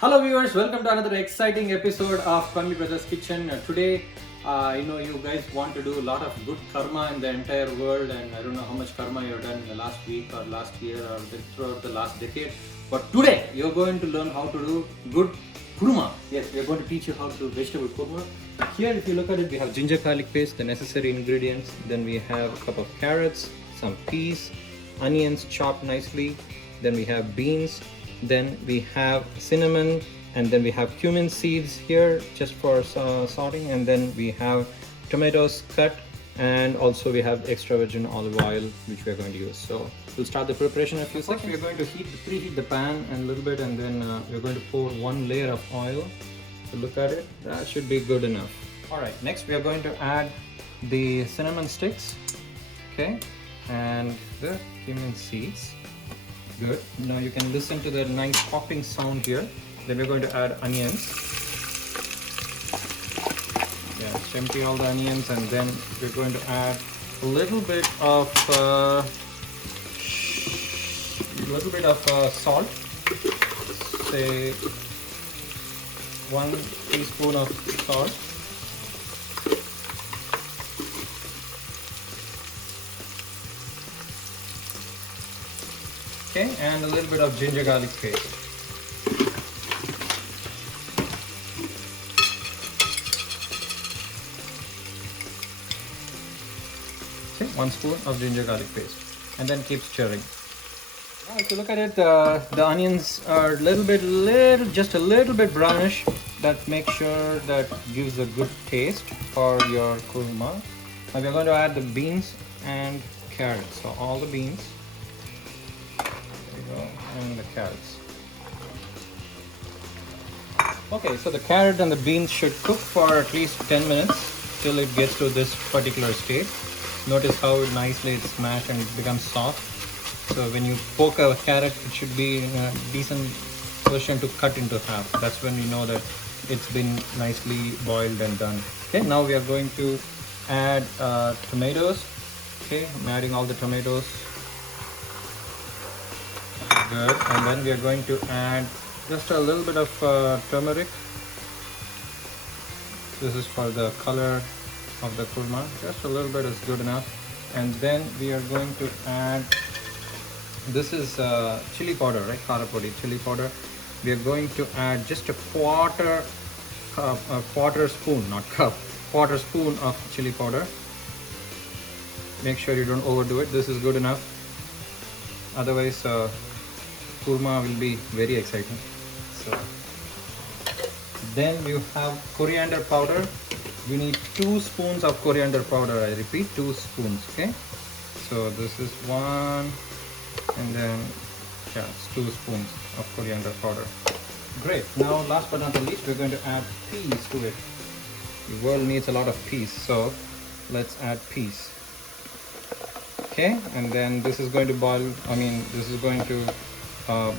Hello viewers, welcome to another exciting episode of Pammi Brothers Kitchen. Today, I know you guys want to do a lot of good karma in the entire world, and I don't know how much karma you've done in the last week or last year or throughout the last decade. But today, you're going to learn how to do good kuruma. Yes, we're going to teach you how to do vegetable kuruma. Here, if you look at it, we have ginger garlic paste, the necessary ingredients. Then we have a cup of carrots, some peas, onions chopped nicely. Then we have beans. Then we have cinnamon, and then we have cumin seeds here just for sauteing, and then we have tomatoes cut, and also we have extra virgin olive oil which we are going to use. So we'll start the preparation in a few seconds. We're going to preheat the pan a little bit, and then we're going to pour one layer of oil. So look at it, that should be good enough. All right, next we are going to add the cinnamon sticks, okay, and the cumin seeds. Good. Now you can listen to the nice popping sound here. Then we're going to add onions. Yeah, just empty all the onions, and then we're going to add a little bit of salt. Say 1 teaspoon of salt. Okay, and a little bit of ginger garlic paste. Okay, 1 spoon of ginger garlic paste, and then keep stirring. Now, if you look at it, the onions are just a little bit brownish. That makes sure that gives a good taste for your kurma. Now we're going to add the beans and carrots. So all the beans. And the carrots. Okay, so the carrot and the beans should cook for at least 10 minutes till it gets to this particular state. Notice how nicely it's smashed and it becomes soft. So when you poke a carrot, it should be in a decent position to cut into half. That's when you know that it's been nicely boiled and done. Okay, now we are going to add tomatoes. Okay, I'm adding all the tomatoes. Good. And then we are going to add just a little bit of turmeric. This is for the color of the kurma. Just a little bit is good enough. And then we are going to add, this is chili powder, right? Kara podi, chili powder. We are going to add just a quarter spoon, not cup, quarter spoon of chili powder. Make sure you don't overdo it. This is good enough. Otherwise, kurma will be very exciting. So then you have coriander powder. We need 2 spoons of coriander powder. I repeat, 2 spoons. Okay, so this is 1, and then yeah, it's 2 spoons of coriander powder. Great. Now last but not the least, we're going to add peas to it. The world needs a lot of peas, so let's add peas. Okay, and then this is going to boil. This is going to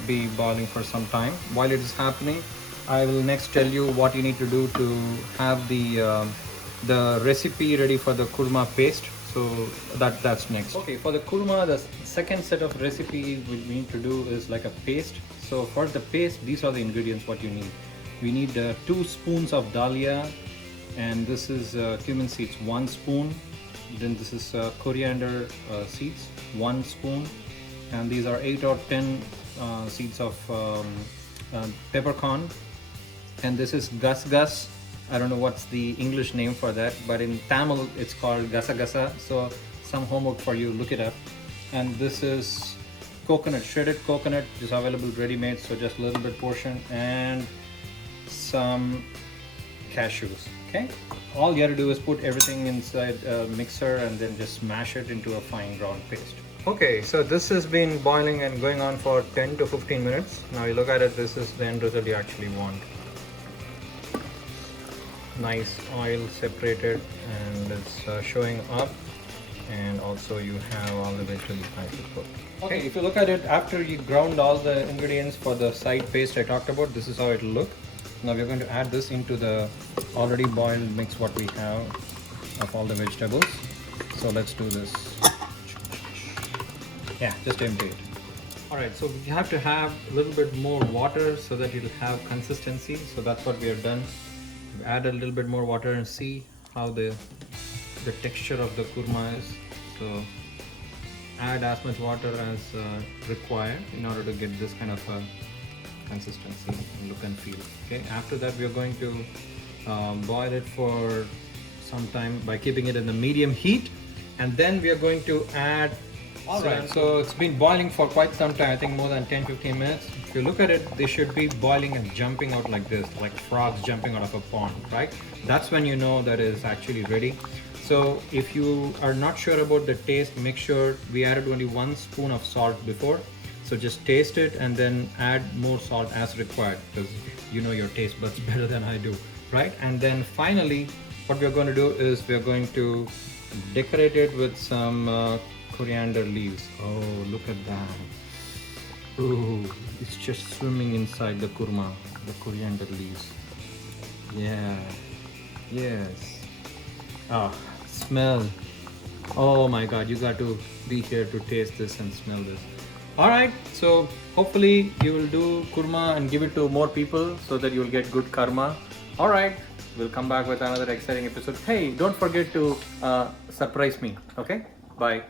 be boiling for some time. While it is happening, I will next tell you what you need to do to have the recipe ready for the kurma paste. So that's next. Okay, for the kurma, the second set of recipes we need to do is like a paste. So for the paste, these are the ingredients what you need. We need 2 spoons of dahlia, and this is cumin seeds, 1 spoon. Then this is coriander seeds, 1 spoon, and these are 8 or 10 seeds of peppercorn, and this is gus. I don't know what's the English name for that, but in Tamil it's called gasa gasa. So some homework for you, look it up. And this is coconut, shredded coconut, is available ready-made, so just a little bit portion, and some cashews. Okay, all you have to do is put everything inside a mixer and then just smash it into a fine ground paste. Okay, so this has been boiling and going on for 10 to 15 minutes. Now you look at it, this is the end result you actually want. Nice oil separated, and it's showing up, and also you have all the vegetables nicely cooked. Okay, if you look at it, after you ground all the ingredients for the side paste I talked about, this is how it will look. Now we're going to add this into the already boiled mix what we have of all the vegetables. So let's do this. Yeah, just empty it. All right, so we have to have a little bit more water so that it'll have consistency. So that's what we have done. Add a little bit more water and see how the texture of the kurma is. So add as much water as required in order to get this kind of a consistency, look and feel. Okay, after that we are going to boil it for some time by keeping it in the medium heat, and then we are going to add. All right, so it's been boiling for quite some time, I think more than 10-15 minutes. If you look at it, they should be boiling and jumping out like this, like frogs jumping out of a pond, right? That's when you know that is actually ready. So if you are not sure about the taste, make sure we added only 1 spoon of salt before. So just taste it and then add more salt as required, because you know your taste buds better than I do, right? And then finally, what we're going to do is we're going to decorate it with some coriander leaves. Oh, look at that. Ooh, it's just swimming inside the kurma, the coriander leaves. Yeah, yes. Ah, smell. Oh my God, you got to be here to taste this and smell this. All right, so hopefully you will do kurma and give it to more people so that you will get good karma. All right, we'll come back with another exciting episode. Hey, don't forget to surprise me, okay? Bye.